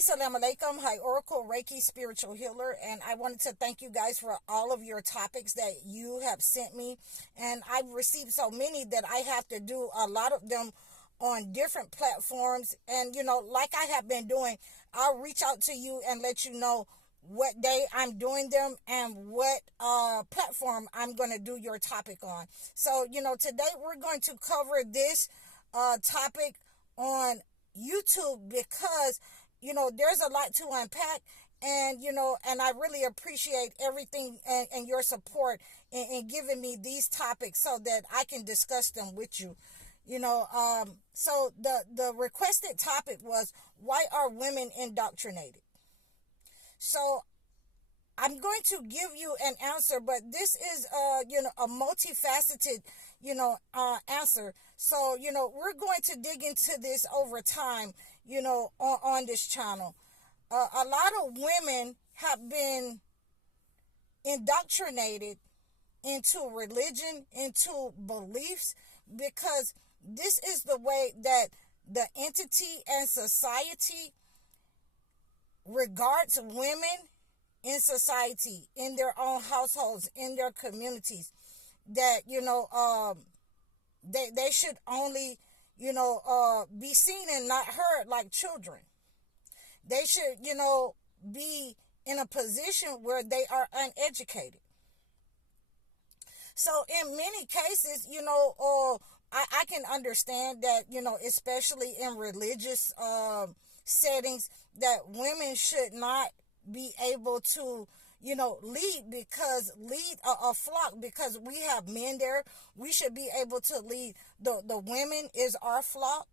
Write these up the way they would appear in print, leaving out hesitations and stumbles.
Assalamu alaikum. Hi, Oracle Reiki Spiritual Healer. And I wanted to thank you guys for all of your topics that you have sent me. And I've received so many that I have to do a lot of them on different platforms. And, like I have been doing, I'll reach out to you and let you know what day I'm doing them and what platform I'm going to do your topic on. So, today we're going to cover this topic on YouTube because there's a lot to unpack, and I really appreciate everything and your support in giving me these topics so that I can discuss them with you. So the requested topic was, why are women indoctrinated? So I'm going to give you an answer, but this is a multifaceted answer. So we're going to dig into this over time, on this channel. A lot of women have been indoctrinated into religion, into beliefs, because this is the way that the entity and society regards women in society, in their own households, in their communities, that they should only be seen and not heard like children. They should be in a position where they are uneducated. So in many cases, I can understand that, especially in religious settings, that women should not be able to lead a flock, because we have men there. We should be able to lead. The women is our flock,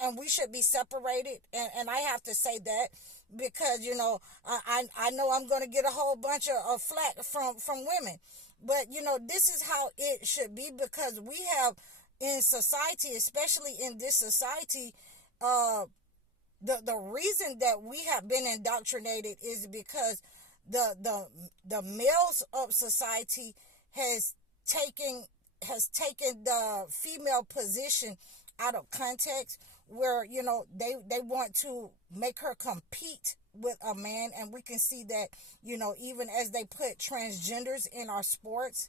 and we should be separated. And I have to say that because I know I'm going to get a whole bunch of flack from women, but this is how it should be, because we have in society, especially in this society, the reason that we have been indoctrinated is because the males of society has taken the female position out of context, where they want to make her compete with a man. And we can see that even as they put transgenders in our sports,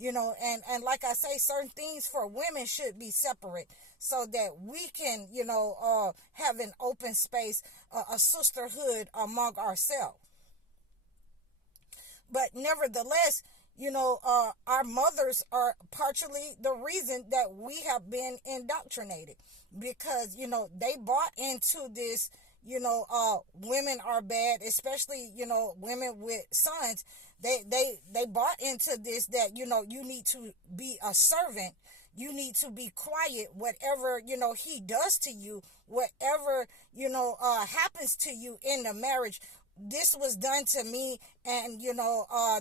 and like I say, certain things for women should be separate, so that we can have an open space, a sisterhood among ourselves. But nevertheless, our mothers are partially the reason that we have been indoctrinated, because they bought into this. Women are bad, especially women with sons. They bought into this, that you need to be a servant, you need to be quiet. Whatever he does to you, whatever happens to you in the marriage, this was done to me, and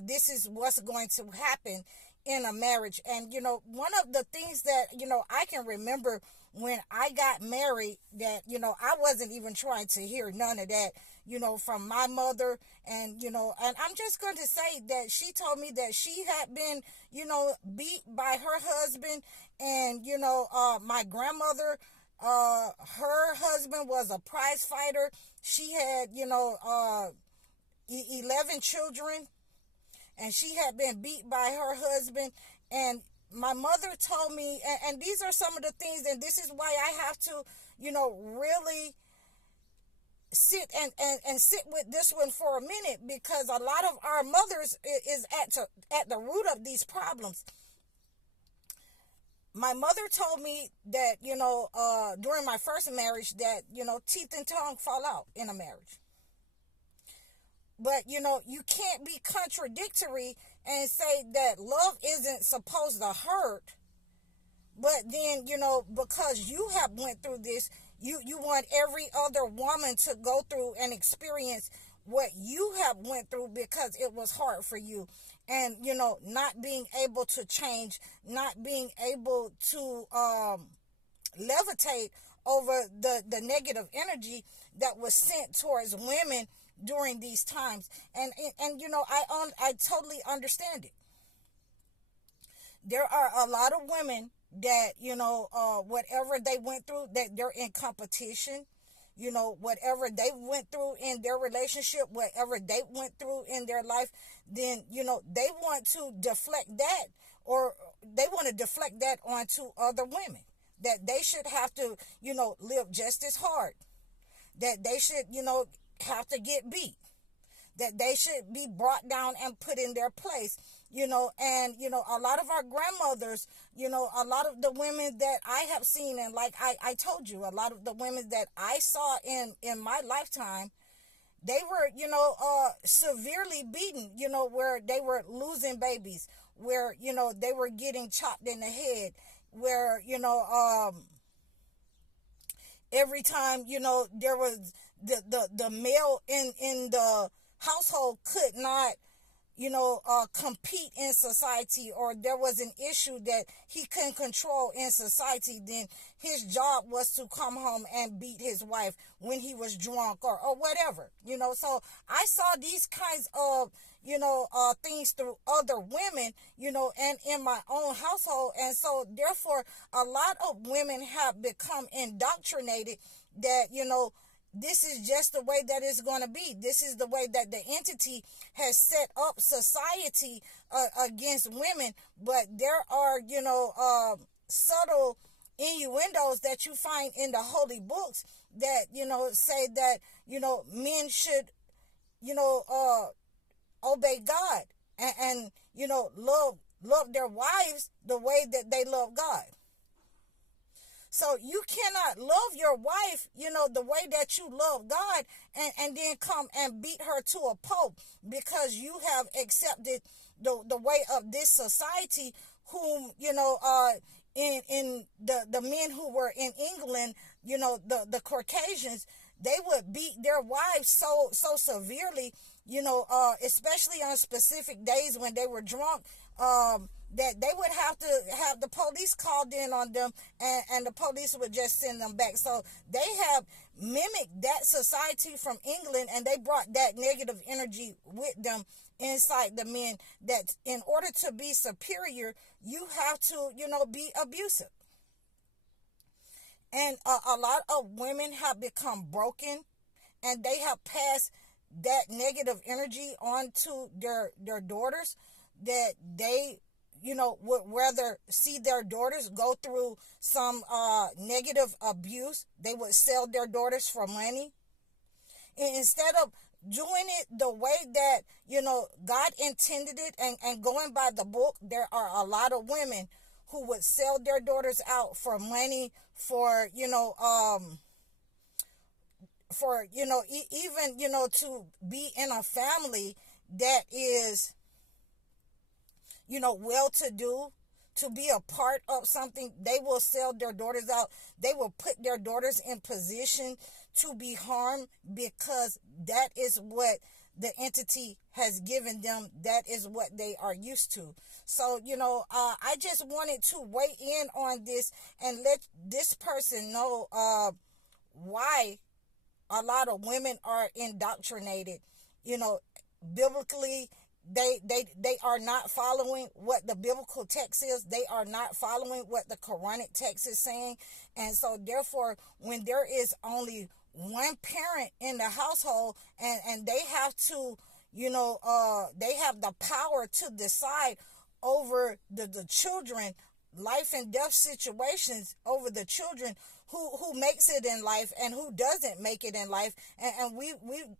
this is what's going to happen in a marriage. And one of the things that I can remember when I got married, that I wasn't even trying to hear none of that from my mother. And and I'm just going to say that she told me that she had been beat by her husband. And my grandmother, her husband was a prize fighter. She had 11 children, and she had been beat by her husband. And my mother told me, and these are some of the things, and this is why I have to really sit and sit with this one for a minute, because a lot of our mothers is at the root of these problems. My mother told me that during my first marriage, that teeth and tongue fall out in a marriage. But you can't be contradictory and say that love isn't supposed to hurt, but then because you have went through this, you want every other woman to go through and experience what you have went through, because it was hard for you. And not being able to change, not being able to levitate over the negative energy that was sent towards women during these times. And I totally understand it. There are a lot of women that whatever they went through, that they're in competition, whatever they went through in their relationship, whatever they went through in their life, then, they want to deflect that, or they want to deflect that onto other women, that they should have to, live just as hard, that they should, have to get beat, that they should be brought down and put in their place, and, a lot of our grandmothers, a lot of the women that I have seen, and like I told you, a lot of the women that I saw in my lifetime, they were, severely beaten, where they were losing babies, where, they were getting chopped in the head, where, every time, there was the male in the household could not, compete in society, or there was an issue that he couldn't control in society, then his job was to come home and beat his wife when he was drunk, or whatever, so I saw these kinds of, things through other women, and in my own household. And so therefore, a lot of women have become indoctrinated that, this is just the way that it's going to be. This is the way that the entity has set up society against women. But there are, subtle innuendos that you find in the holy books that, say that, men should, obey God and love their wives the way that they love God. So you cannot love your wife, the way that you love God, and then come and beat her to a pulp because you have accepted the way of this society, whom, in the men who were in England, the Caucasians, they would beat their wives so severely, especially on specific days when they were drunk, that they would have to have the police called in on them, and the police would just send them back. So they have mimicked that society from England, and they brought that negative energy with them inside the men, that in order to be superior, you have to, be abusive. And a lot of women have become broken, and they have passed that negative energy on to their daughters, that they, would rather see their daughters go through some negative abuse. They would sell their daughters for money. And instead of doing it the way that, God intended it, and going by the book, there are a lot of women who would sell their daughters out for money, for, even, to be in a family that is, well-to-do, to be a part of something. They will sell their daughters out. They will put their daughters in position to be harmed, because that is what the entity has given them. That is what they are used to. So, I just wanted to weigh in on this and let this person know why a lot of women are indoctrinated. Biblically, they are not following what the biblical text is. They are not following what the Quranic text is saying. And so therefore, when there is only one parent in the household, and they have to, they have the power to decide over the children, life and death situations over the children, who makes it in life and who doesn't make it in life. And we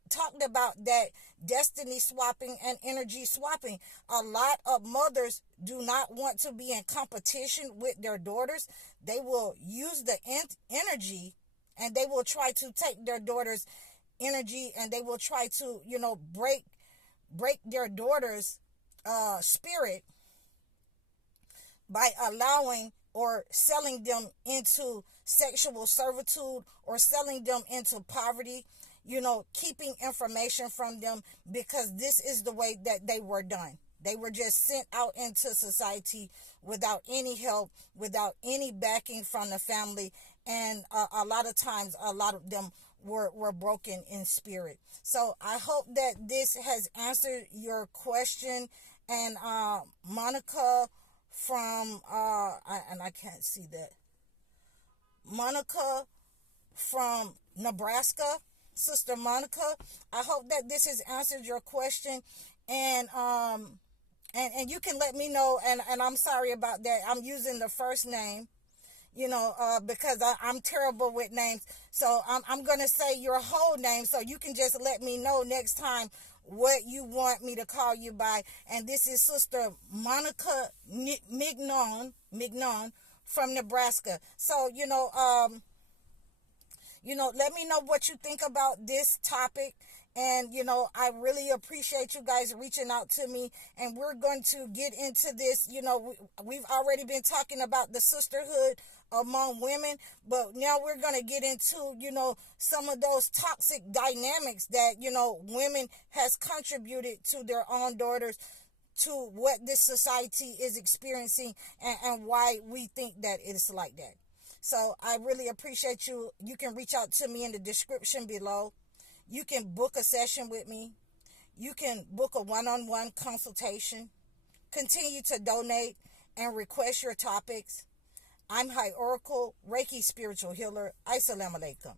talked about that destiny swapping and energy swapping. A lot of mothers do not want to be in competition with their daughters. They will use the energy, and they will try to take their daughter's energy, and they will try to, break their daughter's spirit by allowing or selling them into sexual servitude, or selling them into poverty, keeping information from them, because this is the way that they were done. They were just sent out into society without any help, without any backing from the family. And a lot of times, a lot of them were broken in spirit. So I hope that this has answered your question. And Monica from, and I can't see that. Monica from Nebraska, Sister Monica. I hope that this has answered your question, and you can let me know. And I'm sorry about that. I'm using the first name, because I'm terrible with names. So I'm going to say your whole name, so you can just let me know next time what you want me to call you by. And this is Sister Monica Mignon from Nebraska. So, let me know what you think about this topic. And, I really appreciate you guys reaching out to me. And we're going to get into this. We've already been talking about the sisterhood among women, but now we're going to get into, some of those toxic dynamics that, women has contributed to their own daughters, to what this society is experiencing, and why we think that it's like that. So I really appreciate you. You can reach out to me in the description below. You can book a session with me. You can book a one-on-one consultation. Continue to donate and request your topics. I'm High Oracle, Reiki Spiritual Healer. Assalamu alaikum.